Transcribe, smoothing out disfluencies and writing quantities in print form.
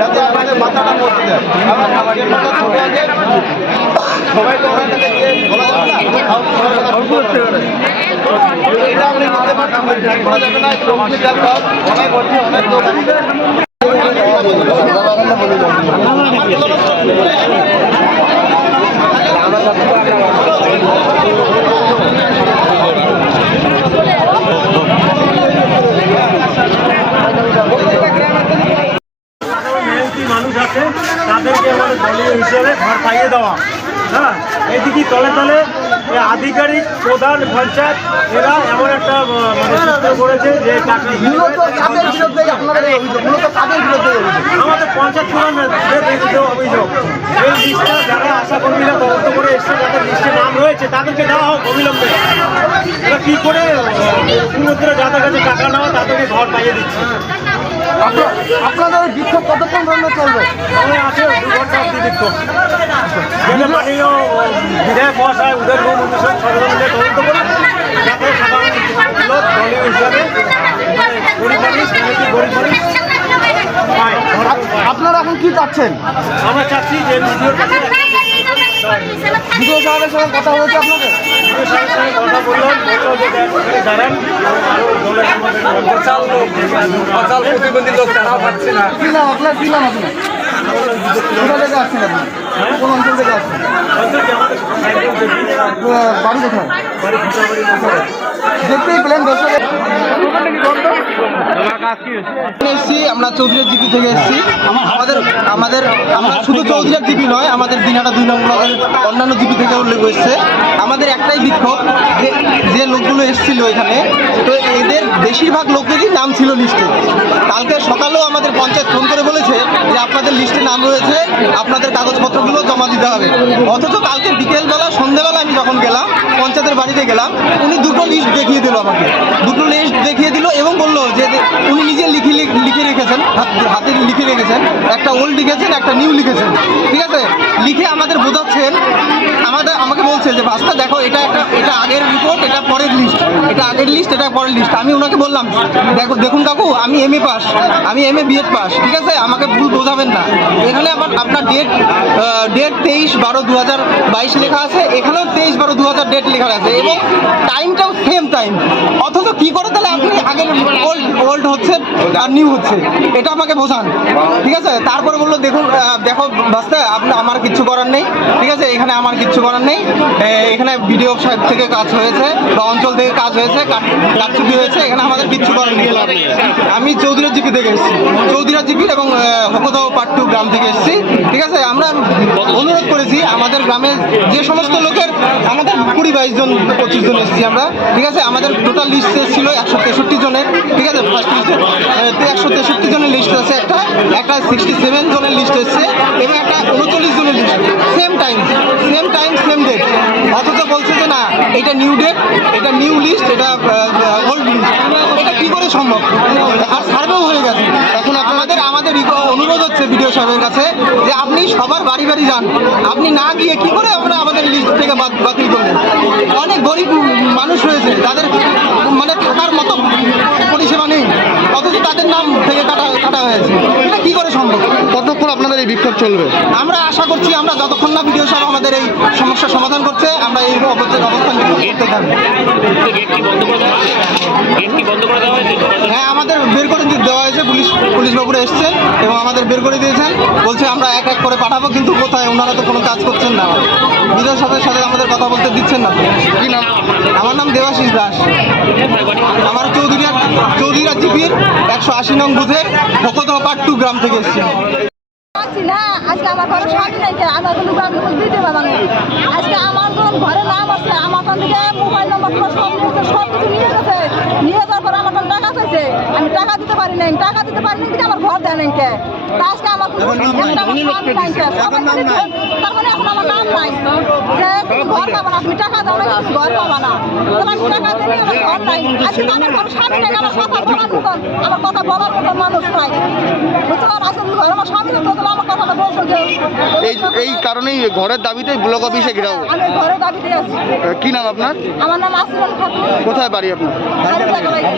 যাতে আমাদের মাথাটা মরতে যায় সবাই তো বলা যাবে না এটা আপনি করতে পারবেন বলা যাবে না অনেক বলছে অনেক লোক মানুষ আছে তাদেরকে আমাদের দলীয় হিসেবে ঘর পাইয়ে দেওয়া। হ্যাঁ, এদিকে তলে তলে আধিকারিক প্রধান পঞ্চায়েত এরা এমন একটা সূত্র করেছে যে টাকা আমাদের পঞ্চায়েত প্রধানের বিরুদ্ধে অভিযোগ। এই লিস্টটা যারা আশাকর্মীরা তদন্ত করে এসছে, যাদের লিস্টে নাম রয়েছে তাদেরকে দেওয়া হোক অবিলম্বে। এরা কী করে সমুদ্রে যাদের কাছে টাকা নেওয়া তাদেরকে ঘর পাইয়ে দিচ্ছে। আপনাদের বিক্ষোভ কতক্ষণ ধরে চলবে? আছে 2 ঘন্টা অব্দি বিক্ষোভ। যেটা মাননীয় বিধায়ক মহাশয় উদয় কমিশন সরকারে তদন্ত করে যাতে সাধারণ লোক দলীয় হিসাবে গরিব মানুষ আপনারা এখন কি চাচ্ছেন? আমরা চাচ্ছি যে বিডিও সাহেবের সঙ্গে কথা হয়েছে আপনাদের? বিডিও সাহেবের সঙ্গে কথা বললাম, দাঁড়ান প্রতিবন্ধী লোক তারাও পাচ্ছে না। কি নাম আপনার? কি নাম আপনার? কোথা থেকে আসছেন আপনি? কোন অঞ্চল থেকে আসছেন? বাড়ি কোথায়? দেখতেই পেলেন দর্শক, আমরা চৌধুরীর জিপি থেকে এসেছি। আমরা শুধু চৌধুরীর জিপি নয়, আমাদের দিনহাটা 2 নং ব্লকের অন্যান্য জিপি থেকে উল্লেখ হয়েছে। আমাদের একটাই বিক্ষোভ, যে লোকগুলো এসেছিল এখানে, তো এদের বেশিরভাগ লোকেরই নাম ছিল লিস্টে। কালকে সকালেও আমাদের পঞ্চায়েত ফোন করে বলেছে যে আপনাদের লিস্টে নাম রয়েছে, আপনাদের কাগজপত্রগুলো জমা দিতে হবে। অথচ কালকে বিকেলবেলা সন্ধ্যেবেলা আমি যখন গেলাম, পঞ্চায়েতের বাড়িতে গেলাম, উনি 2টো লিস্ট দেখিয়ে দিল আমাকে, 2টো লিস্ট দেখিয়ে দিল এবং বললো যে উনি নিজে লিখে রেখেছেন, হাতে লিখে রেখেছেন, একটা ওল্ড লিখেছেন, একটা নিউ লিখেছেন। ঠিক আছে, লিখে আমাদের বোঝাচ্ছেন, আমাকে বলছে যে ভাস্তা দেখো, এটা আগের রিপোর্ট, এটা পরের লিস্ট, এটা আগের লিস্ট, এটা পরের লিস্ট। আমি ওনাকে বললাম দেখুন কাকু, আমি MA পাস, আমি MA B.Ed পাস, ঠিক আছে, আমাকে ভুল বোঝাবেন না। এখানে আবার আপনার ডেট 23/12/2022 লেখা আছে, এখানেও 23/12/2000 ডেট লেখা আছে এবং টাইমটাও সেম টাইম। অথচ কি করে তাহলে আপনি আগের ওল্ড হচ্ছে আর নিউ হচ্ছে, এটা আমাকে বোঝান। ঠিক আছে, তারপরে বললো দেখো ভাস্তা, আমার কিচ্ছু করার নেই, ঠিক আছে, এখানে আমার কিচ্ছু করার নেই, এখানে বিডিও সাহেব থেকে কাজ হয়েছে বা অঞ্চল থেকে কাজ হয়েছে, কারচুপি হয়েছে, এখানে আমাদের কিচ্ছু করার নেই। আমি চৌধুরীর জিপি থেকে এসেছি, চৌধুরীর জিপি এবং হকদাও পার্ট 2 গ্রাম থেকে এসেছি। ঠিক আছে, আমরা অনুরোধ করেছি আমাদের গ্রামের যে সমস্ত লোকের, আমাদের 20-22 জন 25 জন এসেছি আমরা। ঠিক আছে, আমাদের টোটাল লিস্ট ছিল 163 জনের। ঠিক আছে, ফার্স্ট লিস্টে 163 জনের লিস্ট আছে, একটা 67 জনের লিস্ট এসছে এবং একটা 39 জনের list. Same time same date. অথচ বলছে যে না, এটা নিউ ডেট, এটা নিউ লিস্ট, এটা ওল্ড লিস্ট। এটা কি করে সম্ভব? আর সার্ভেও হয়ে গেছে। এখন আমাদের অনুরোধ হচ্ছে বিডিও সাহেবের কাছে যে আপনি সবার বাড়ি বাড়ি যান, আপনি না গিয়ে কি করে আমরা আমাদের লিস্ট থেকে বাতিল করলেন? অনেক গরিব মানুষ রয়েছে, তাদের মানে থাকার মতো পরিষেবা নেই, অথচ তাদের নাম থেকে কাটা হয়েছে। এটা কি করে সম্ভব? কতক্ষণ আপনাদের এই বিক্ষোভ চলবে? আমরা আশা করছি, আমরা যতক্ষণ না বিডিও সাহেব আমাদের এই সমস্যার সমাধান করছে, আমরা এই অবস্থান করতে থাকবো। হ্যাঁ, আমাদের বের করে দেওয়া হয়েছে, পুলিশ বাবুরা এসছেন এবং আমাদের বের করে দিয়েছেন। বলছে আমরা এক এক করে পাঠাবো, কিন্তু কোথায়? ওনারা তো কোনো কাজ করছেন না, বিডিও সাহেবের সাথে আমাদের কথা বলতে দিচ্ছেন না। কি নাম? আমার নাম দেবাশিস দাস। আমার চৌধুরীরা জিপির 180 নং বুথের হকদাও পার্ট 2 গ্রাম থেকে এসেছি। না, আজকে আমার ঘরে শান্তি নাই, আমার কোনো গ্রামে দিতে পারবো না। আজকে আমার যখন ঘরে নাম আছে, আমার থেকে মোবাইল নম্বর সব কিছু নিয়ে গেছে। নিয়ে যাওয়ার পর আমার টাকা চাইছে, আমি টাকা দিতে পারি নাই দিকে আমার ঘর দেয় নাই। আজকে আমার তারপরে এখন আমার নাম নাই, যে তুমি ঘর পাবো না, তুমি টাকা দাও না, ঘর পাবো না। আমি টাকা দিলে আমার ঘর নাই। আজকে আমার ঘরে শান্তি নাই, আমার কথা বলার মতন মানুষ নাই। এই কারণেই ঘরের দাবিতেই ব্লক অফিসে ঘেরাও। আমি ঘরে দাবিতে আছি। কি নাম আপনার? আমার নাম আসিরুল খাতুন। কোথায় বাড়ি আপনার? বাড়ি জায়গা লাগে।